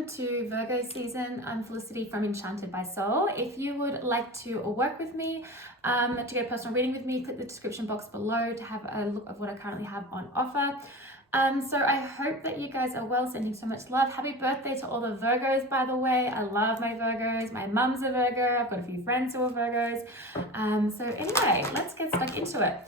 welcome to Virgo season. I'm Felicity from Enchanted by Soul. If you would like to work with me, to get a personal reading with me, click the description box below to have a look of what I currently have on offer. So I hope that you guys are well, sending so much love. Happy birthday to all the Virgos, by the way. I love my Virgos. My mum's a Virgo. I've got a few friends who are Virgos. So anyway, let's get stuck into it.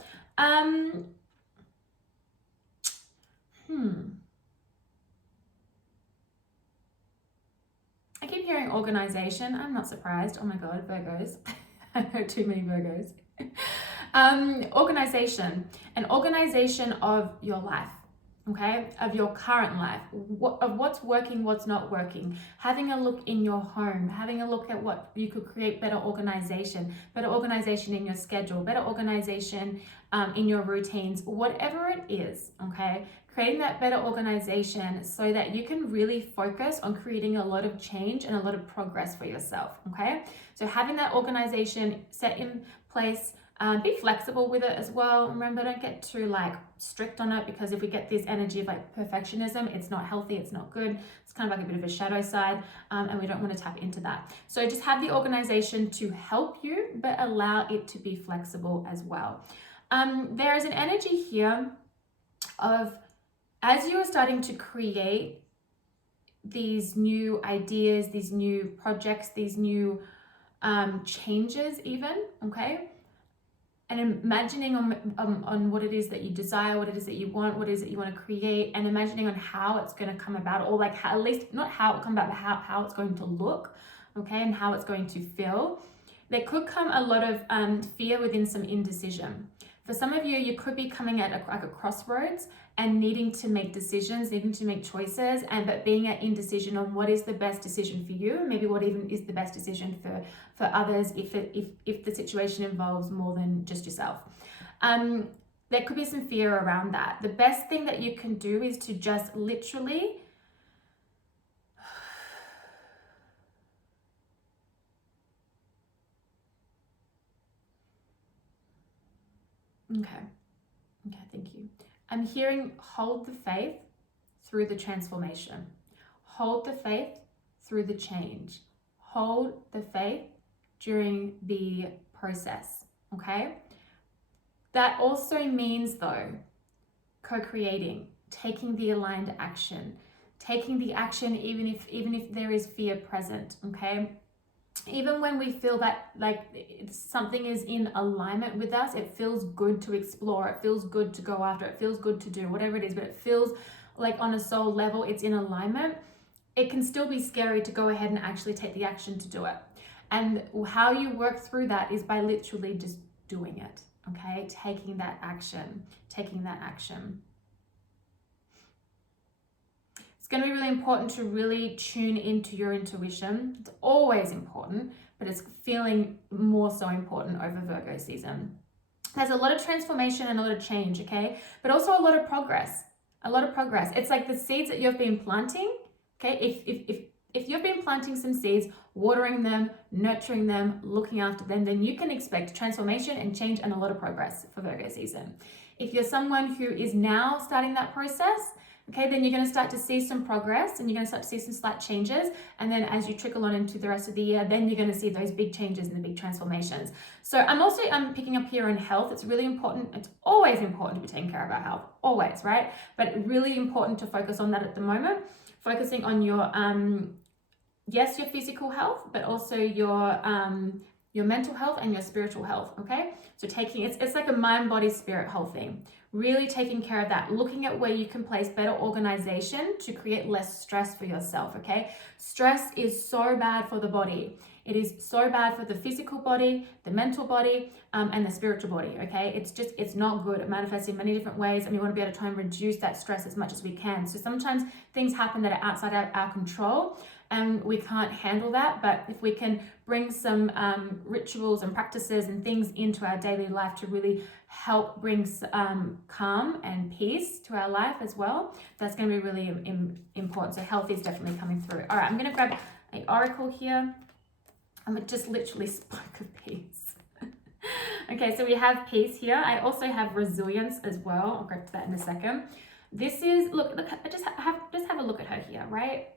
I keep hearing organization. I'm not surprised. Oh my God, Virgos. I know too many Virgos. Organization, an organization of your life, okay? Of your current life, of what's working, what's not working. Having a look in your home, having a look at what you could create better organization in your schedule, better organization in your routines, whatever it is, okay? Creating that better organization so that you can really focus on creating a lot of change and a lot of progress for yourself, okay? So having that organization set in place, be flexible with it as well. Remember, don't get too like strict on it, because if we get this energy of like perfectionism, it's not healthy, it's not good. It's kind of like a bit of a shadow side, and we don't want to tap into that. So just have the organization to help you, but allow it to be flexible as well. There is an energy here of, as you are starting to create these new ideas, these new projects, these new changes even, okay? And imagining on what it is that you desire, what it is that you want, what it is that you want to create, and imagining on how it's going to come about, or like how, at least not how it will come about, but how it's going to look, okay? And how it's going to feel. There could come a lot of fear within some indecision. For some of you, you could be coming at a crossroads and needing to make decisions, needing to make choices, but being at indecision on what is the best decision for you, maybe what even is the best decision for others if the situation involves more than just yourself. There could be some fear around that. The best thing that you can do is to just literally Okay, thank you. I'm hearing hold the faith through the transformation. Hold the faith through the change. Hold the faith during the process, okay? That also means though, co-creating, taking the aligned action, taking the action even if there is fear present, okay? Even when we feel that like something is in alignment with us, it feels good to explore, it feels good to go after, it feels good to do whatever it is, but it feels like on a soul level it's in alignment. It can still be scary to go ahead and actually take the action to do it. And how you work through that is by literally just doing it, okay? Taking that action. It's going to be really important to really tune into your intuition. It's always important, but it's feeling more so important over Virgo season. There's a lot of transformation and a lot of change, okay? But also a lot of progress. It's like the seeds that you've been planting, okay? If you've been planting some seeds, watering them, nurturing them, looking after them, then you can expect transformation and change and a lot of progress for Virgo season. If you're someone who is now starting that process, okay, then you're going to start to see some progress and you're going to start to see some slight changes. And then as you trickle on into the rest of the year, then you're going to see those big changes and the big transformations. So I'm picking up here on health. It's really important. It's always important to be taking care of our health, always, right? But really important to focus on that at the moment. Focusing on your, yes, your physical health, but also your mental health and your spiritual health, okay? So it's like a mind, body, spirit whole thing. Really taking care of that, looking at where you can place better organization to create less stress for yourself, okay? Stress is so bad for the body. It is so bad for the physical body, the mental body, and the spiritual body, okay? It's not good. It manifests in many different ways, and we want to be able to try and reduce that stress as much as we can. So sometimes things happen that are outside our control, and we can't handle that. But if we can bring some rituals and practices and things into our daily life to really help bring calm and peace to our life as well, that's going to be really important. So health is definitely coming through. All right, I'm going to grab an oracle here. I'm just literally spoke of peace. Okay, so we have peace here. I also have resilience as well. I'll go to that in a second. This is, look, just have a look at her here, right?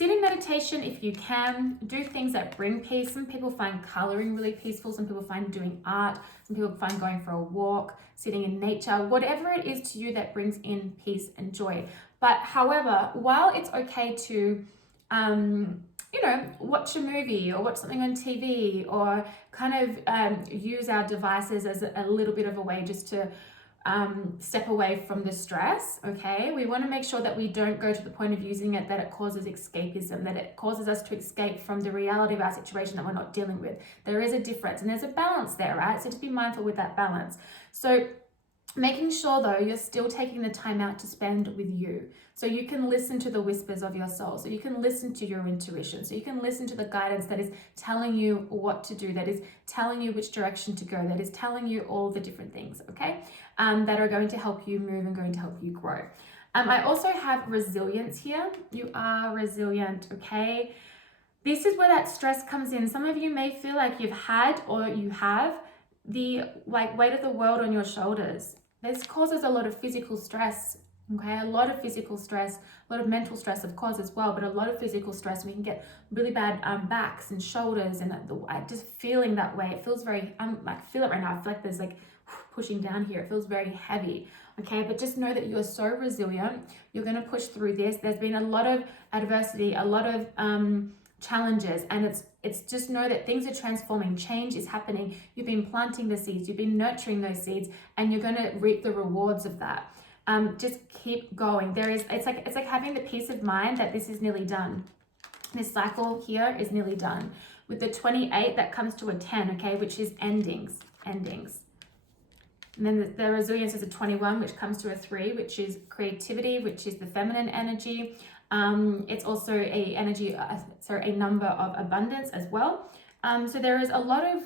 Sit in meditation if you can. Do things that bring peace. Some people find coloring really peaceful. Some people find doing art. Some people find going for a walk, sitting in nature, whatever it is to you that brings in peace and joy. But however, while it's okay to, you know, watch a movie or watch something on TV or kind of use our devices as a little bit of a way just to step away from the stress, okay? We want to make sure that we don't go to the point of using it that it causes escapism, that it causes us to escape from the reality of our situation that we're not dealing with. There is a difference and there's a balance there, right? So just be mindful with that balance. So making sure though you're still taking the time out to spend with you, so you can listen to the whispers of your soul, so you can listen to your intuition, so you can listen to the guidance that is telling you what to do, that is telling you which direction to go, that is telling you all the different things, okay, that are going to help you move and going to help you grow. I also have resilience here. You are resilient, okay? This is where that stress comes in. Some of you may feel like you've had or you have the weight of the world on your shoulders. This causes a lot of physical stress, okay? A lot of physical stress, a lot of mental stress, of course, as well, but a lot of physical stress. We can get really bad backs and shoulders, and just feeling that way. It feels very, I feel it right now. I feel like there's like pushing down here. It feels very heavy, okay? But just know that you're so resilient. You're going to push through this. There's been a lot of adversity, a lot of challenges, and it's just know that things are transforming. Change is happening. You've been planting the seeds, you've been nurturing those seeds, and you're going to reap the rewards of that. Just keep going. It's like having the peace of mind that this is nearly done. This cycle here is nearly done. With the 28, that comes to a 10, okay, which is endings. And then the resilience is a 21, which comes to a 3, which is creativity, which is the feminine energy. It's also a number of abundance as well. So there is a lot of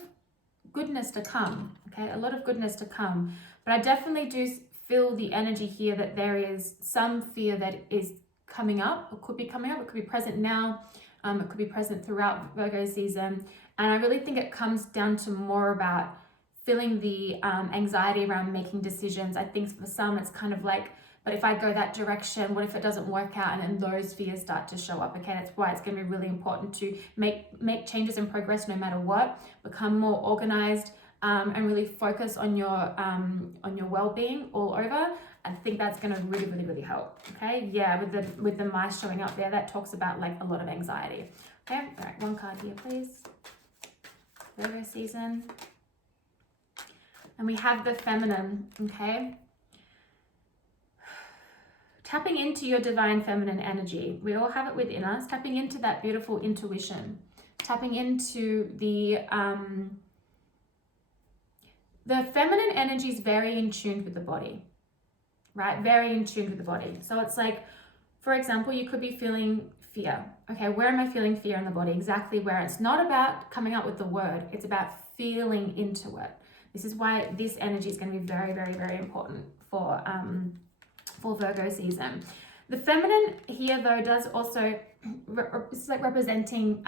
goodness to come, okay? A lot of goodness to come. But I definitely do feel the energy here that there is some fear that is coming up, or could be coming up. It could be present now. It could be present throughout Virgo season. And I really think it comes down to more about feeling the anxiety around making decisions. I think for some it's kind of like, but if I go that direction, what if it doesn't work out? And then those fears start to show up. Okay, that's why it's going to be really important to make changes and progress no matter what. Become more organized and really focus on your well-being all over. I think that's going to really, really, really help. Okay, yeah, with the mice showing up there, that talks about like a lot of anxiety. Okay, all right, one card here, please. Virgo season. And we have the feminine, okay? Tapping into your divine feminine energy. We all have it within us. Tapping into that beautiful intuition. Tapping into the feminine energy is very in tune with the body, right? Very in tune with the body. So it's like, for example, you could be feeling fear. Okay, where am I feeling fear in the body? Exactly where. It's not about coming up with the word. It's about feeling into it. This is why this energy is going to be very, very, very important for Virgo season. The feminine here, though, does also, it's like representing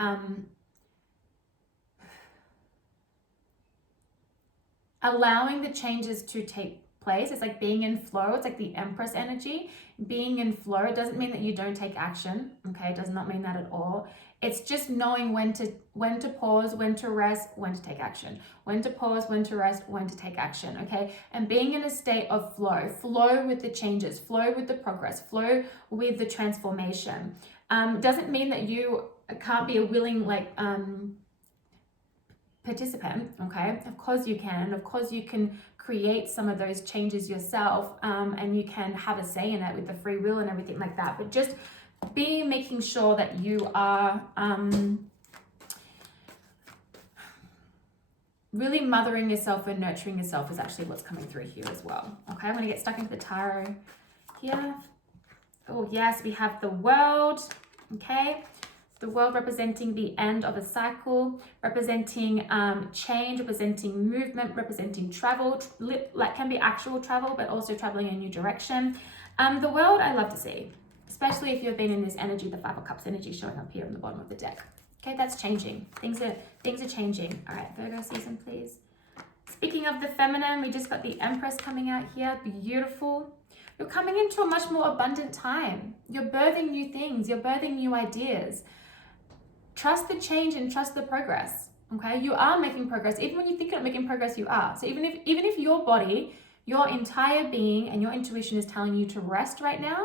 allowing the changes to take place. It's like being in flow. It's like the Empress energy. Being in flow, it doesn't mean that you don't take action. Okay, it does not mean that at all. It's just knowing when to pause, when to rest, when to take action. When to pause, when to rest, when to take action, okay? And being in a state of flow. Flow with the changes, flow with the progress, flow with the transformation. Doesn't mean that you can't be a willing participant, okay? Of course you can, and of course you can create some of those changes yourself, and you can have a say in it with the free will and everything like that. But just making sure that you are really mothering yourself and nurturing yourself is actually what's coming through here as well. Okay, I'm going to get stuck into the tarot here. Oh yes, we have the World. Okay, the World representing the end of a cycle, representing change, representing movement, representing travel, like can be actual travel, but also traveling in a new direction. The World I love to see, especially if you've been in this energy, the Five of Cups energy showing up here on the bottom of the deck. Okay, that's changing. Things are changing. All right, Virgo season, please. Speaking of the feminine, we just got the Empress coming out here. Beautiful. You're coming into a much more abundant time. You're birthing new things. You're birthing new ideas. Trust the change and trust the progress. Okay, you are making progress. Even when you think you're not making progress, you are. So even if your body, your entire being and your intuition is telling you to rest right now,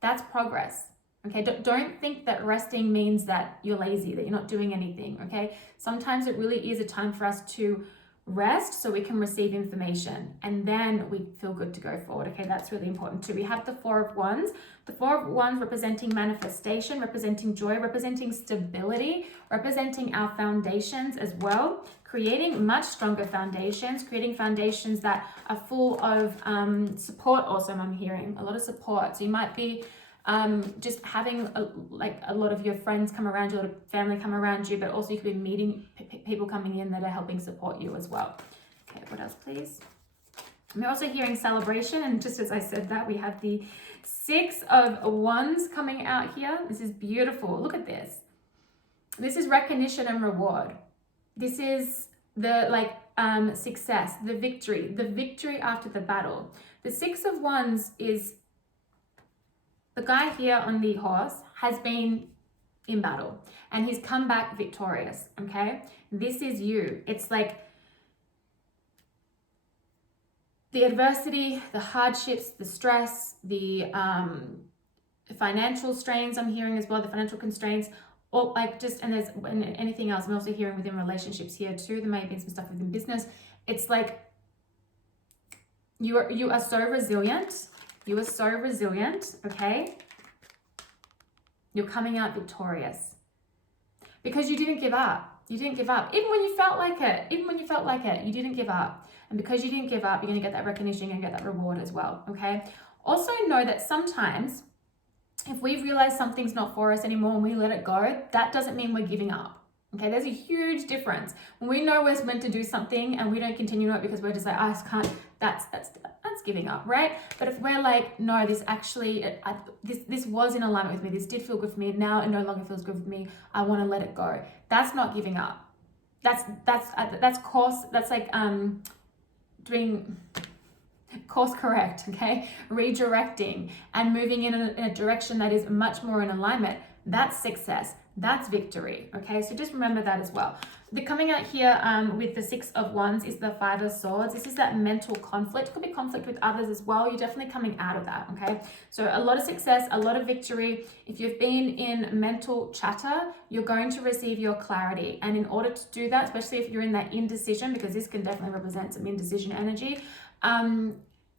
that's progress. Okay, don't think that resting means that you're lazy, that you're not doing anything. Okay, sometimes it really is a time for us to rest so we can receive information and then we feel good to go forward. Okay, that's really important too. We have the Four of Wands. The Four of Wands representing manifestation, representing joy, representing stability, representing our foundations as well, creating much stronger foundations, creating foundations that are full of support. Also, I'm hearing a lot of support. So you might be just having a lot of your friends come around you, a lot of family come around you, but also you could be meeting people coming in that are helping support you as well. Okay, what else, please? We're also hearing celebration, and just as I said that, we have the Six of Wands coming out here. This is beautiful. Look at this. This is recognition and reward. This is the success, the victory after the battle. The Six of Wands is the guy here on the horse has been in battle and he's come back victorious, okay? This is you. It's like the adversity, the hardships, the stress, the financial strains I'm hearing as well, the financial constraints, or and there's anything else. I'm also hearing within relationships here too. There may have been some stuff within business. It's like you are so resilient. You are so resilient, okay? You're coming out victorious because you didn't give up. You didn't give up. Even when you felt like it, you didn't give up. And because you didn't give up, you're going to get that recognition and get that reward as well, okay? Also know that sometimes if we realize something's not for us anymore and we let it go, that doesn't mean we're giving up. Okay, there's a huge difference. When we know we're meant to do something and we don't continue it because we're just like, I just can't, that's giving up, right? But if we're like, no, this actually, this was in alignment with me, this did feel good for me, now it no longer feels good for me, I want to let it go. That's not giving up. That's like doing course correct, okay? Redirecting and moving in a direction that is much more in alignment. That's success. That's victory, okay? So just remember that as well. The coming out here with the Six of Wands is the Five of Swords. This is that mental conflict. It could be conflict with others as well. You're definitely coming out of that, okay? So a lot of success, a lot of victory. If you've been in mental chatter, you're going to receive your clarity. And in order to do that, especially if you're in that indecision, because this can definitely represent some indecision energy,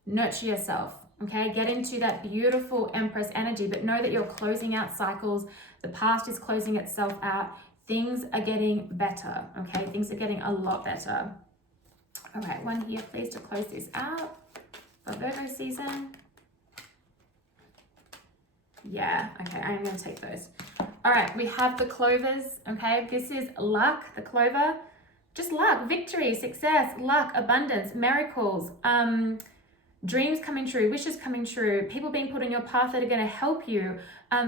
nurture yourself, okay? Get into that beautiful Empress energy, but know that you're closing out cycles. The past is closing itself out. Things are getting better, okay? Things are getting a lot better. All right, one here, please, to close this out for Virgo season. Yeah, okay, I am going to take those. All right, we have the clovers, okay? This is luck, the clover. Just luck, victory, success, luck, abundance, miracles, dreams coming true, wishes coming true, people being put on your path that are going to help you,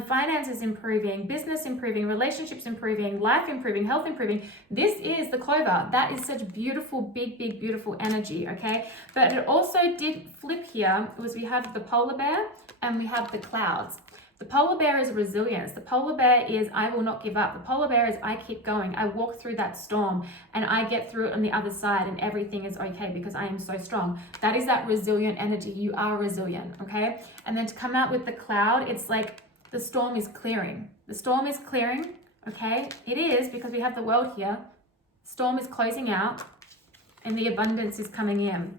finances improving, business improving, relationships improving, life improving, health improving. This is the clover. That is such beautiful, big, beautiful energy, okay? But it also did flip here, was we have the polar bear and we have the clouds. The polar bear is resilience. The polar bear is I will not give up. The polar bear is I keep going. I walk through that storm and I get through it on the other side and everything is okay because I am so strong. That is that resilient energy. You are resilient, okay? And then to come out with the cloud, it's like the storm is clearing. The storm is clearing, okay? It is because we have the world here. Storm is closing out and the abundance is coming in.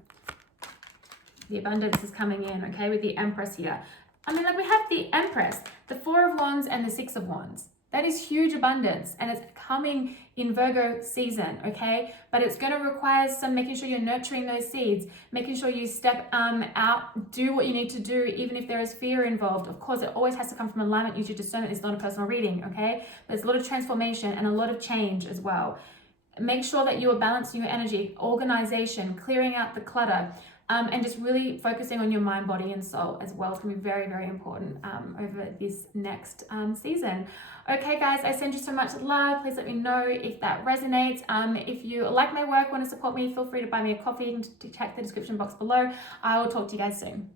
The abundance is coming in, okay, with the Empress here. I mean, like we have the Empress, the Four of Wands and the Six of Wands. That is huge abundance and it's coming in Virgo season, okay? But it's going to require some making sure you're nurturing those seeds, making sure you step out, do what you need to do, even if there is fear involved. Of course, it always has to come from alignment. Use your discernment. It's not a personal reading, okay? There's a lot of transformation and a lot of change as well. Make sure that you are balancing your energy, organization, clearing out the clutter, and just really focusing on your mind, body, and soul as well. It's going to be very, very important over this next season. Okay, guys, I send you so much love. Please let me know if that resonates. If you like my work, want to support me, feel free to buy me a coffee. You can check the description box below. I will talk to you guys soon.